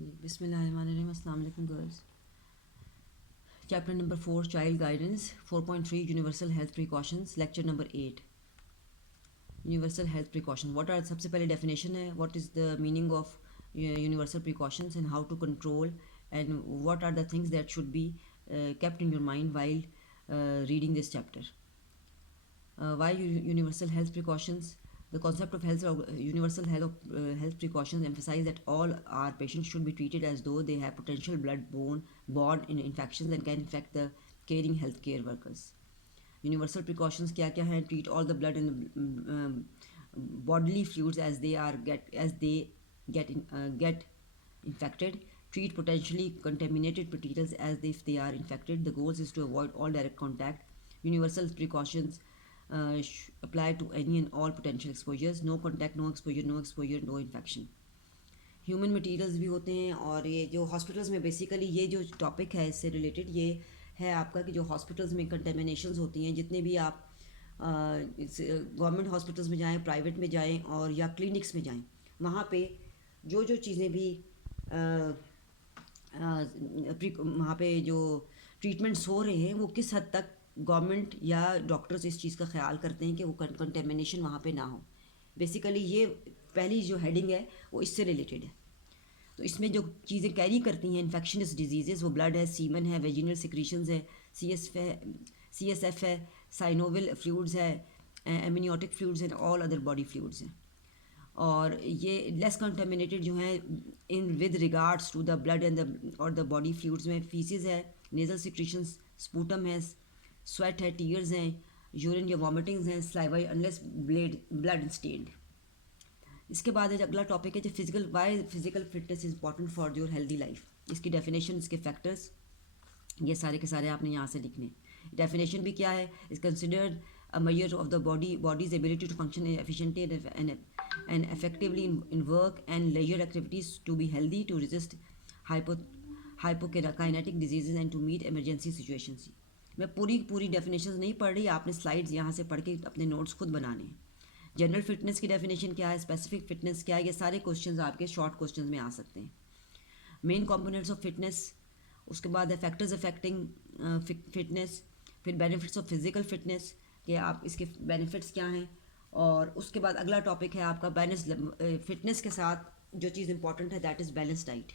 Bismillahirrahmanirrahim. Assalamu alaikum girls. Chapter number 4, Child Guidance. 4.3, Universal Health Precautions. Lecture number 8, Universal Health Precautions. What are सबसे पहले definition है, what is the meaning of universal precautions and how to control, and what are the things that should be kept in your mind while reading this chapter. Why universal health precautions? The concept of universal health precautions emphasize that all our patients should be treated as though they have potential blood-borne infections and can infect the caring healthcare workers. Universal precautions क्या क्या हैं? Treat all the blood and bodily fluids as they get infected. Treat potentially contaminated particles as if they are infected. The goal is to avoid all direct contact. Universal precautions apply to any and all potential exposures. No contact, no exposure, no infection. Human materials भी होते हैं, और ये जो hospitals में basically ये जो topic है इससे रिलेटेड ये है आपका कि जो हॉस्पिटल्स में कंटेमिनेशंस होती हैं, जितने भी आप गवर्नमेंट हॉस्पिटल्स में जाएं, प्राइवेट में जाएं और या क्लिनिक्स में जाएं, वहाँ पे जो चीज़ें भी वहाँ पे जो ट्रीटमेंट्स हो रहे हैं वो किस हद तक गवर्नमेंट या डॉक्टर्स इस चीज़ का ख्याल करते हैं कि वो कंटेमिनेशन वहाँ पे ना हो. बेसिकली ये पहली जो हेडिंग है वो इससे रिलेटेड है. तो इसमें जो चीज़ें कैरी करती हैं इन्फेक्शनस डिजीज़, वो ब्लड है, सीमन है, वेजिनल सिक्रीशंस है, CSF है, साइनोविल फ्लूइड्स है, एमनियोटिक फ्लूइड्स हैं, ऑल अदर बॉडी फ्लूइड्स हैं. और ये लेस कंटेमिनेटेड जो हैं in with regards to the blood and और द बॉडी फ्लूइड्स में फीसिस है, नेजल सिक्रीशंस, स्पूटम है, स्वेट है, टीयर्स हैं, यूरिन या वॉमिटिंग्स हैं, स्लाइवा अनलेस ब्लड स्टेन्ड. इसके बाद अगला टॉपिक है जो physical fitness is important for your healthy life. इसकी डेफिनेशन, इसके फैक्टर्स, ये सारे के सारे आपने यहाँ से लिखने. डेफिनेशन भी क्या है? Is considered a measure of the body's ability to function efficiently and effectively in work and leisure activities, to be healthy, to resist hypokinetic diseases and to meet emergency situations. मैं पूरी definition नहीं पढ़ रही, आपने slides यहाँ से पढ़ के अपने नोट्स खुद बनाने हैं. जनरल फिटनेस की डेफिनेशन क्या है, स्पेसिफिक फिटनेस क्या है, ये सारे क्वेश्चंस आपके शॉर्ट क्वेश्चंस में आ सकते हैं. मेन कंपोनेंट्स ऑफ फिटनेस, उसके बाद है फैक्टर्स अफेक्टिंग फिटनेस, फिर बेनिफिट्स ऑफ फिजिकल फिटनेस कि आप इसके बेनिफिट्स क्या हैं, और उसके बाद अगला टॉपिक है आपका बैलेंस फिटनेस के साथ जो चीज़ इंपॉर्टेंट है that is balance diet.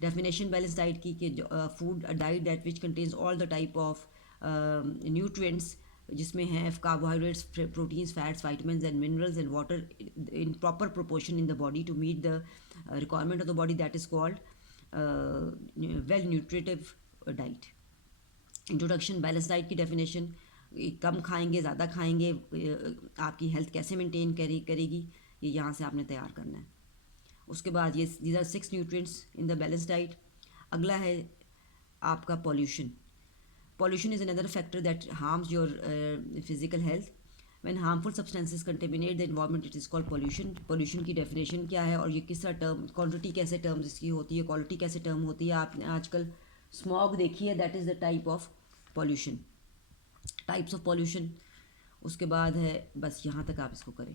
Definition balance diet की कि food diet that which contains all the type of nutrients, जिसमें है carbohydrates, proteins, fats, vitamins and minerals and water in proper proportion in the body to meet the requirement of the body, that is called well nutritive diet. Introduction, balance diet की definition, कम खाएंगे, ज़्यादा खाएंगे, आपकी health कैसे maintain करेगी, ये यहाँ से आपने तैयार करना है. उसके बाद ये these are 6 nutrients in the balance diet. अगला है आपका pollution. Pollution is another factor that harms your physical health. When harmful substances contaminate the environment, it is called pollution. Pollution की definition क्या है और ये किस टर्म, क्वांटिटी कैसे टर्म्स इसकी होती है, क्वालिटी कैसे टर्म होती है. आपने आजकल स्मॉग देखी है, that is the type of pollution, types of pollution. उसके बाद है, बस यहाँ तक आप इसको करें.